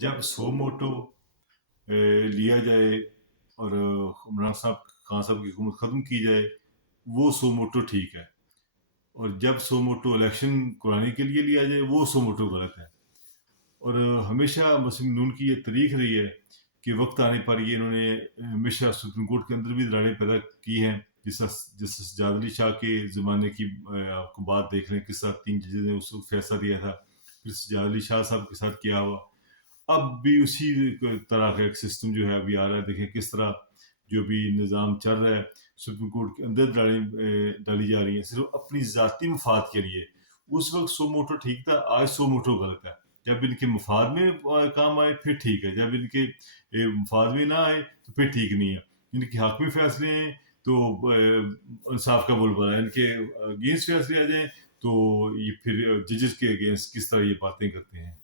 جب سو موٹو لیا جائے اور عمران صاحب خان صاحب کی حکومت ختم کی جائے وہ سو موٹو ٹھیک ہے، اور جب سو موٹو الیکشن کرانے کے لیے لیا جائے وہ سو موٹو غلط ہے۔ اور ہمیشہ مسلم نون کی یہ طریق رہی ہے کہ وقت آنے پر یہ انہوں نے ہمیشہ سپریم کورٹ کے اندر بھی لڑائیں پیدا کی ہیں، جس سجاد علی شاہ کے زمانے کی آپ کو بات دیکھ لیں، کس طرح 3 ججز نے اس وقت فیصلہ دیا تھا، پھر سجاد علی شاہ صاحب کے ساتھ کیا ہوا، اب بھی اسی طرح کا ایک سسٹم جو ہے ابھی آ رہا ہے۔ دیکھیں کس طرح جو بھی نظام چل رہا ہے، سپریم کورٹ کے اندر ڈالی جا رہی ہیں صرف اپنی ذاتی مفاد کے لیے۔ اس وقت سو موٹو ٹھیک تھا، آج سو موٹو غلط ہے۔ جب ان کے مفاد میں کام آئے پھر ٹھیک ہے، جب ان کے مفاد میں نہ آئے تو پھر ٹھیک نہیں ہے۔ ان کے حق میں فیصلے ہیں تو انصاف کا بلبلا ہے، ان کے اگینسٹ فیصلے آ جائیں تو یہ پھر ججز کے اگینسٹ کس طرح یہ باتیں کرتے ہیں۔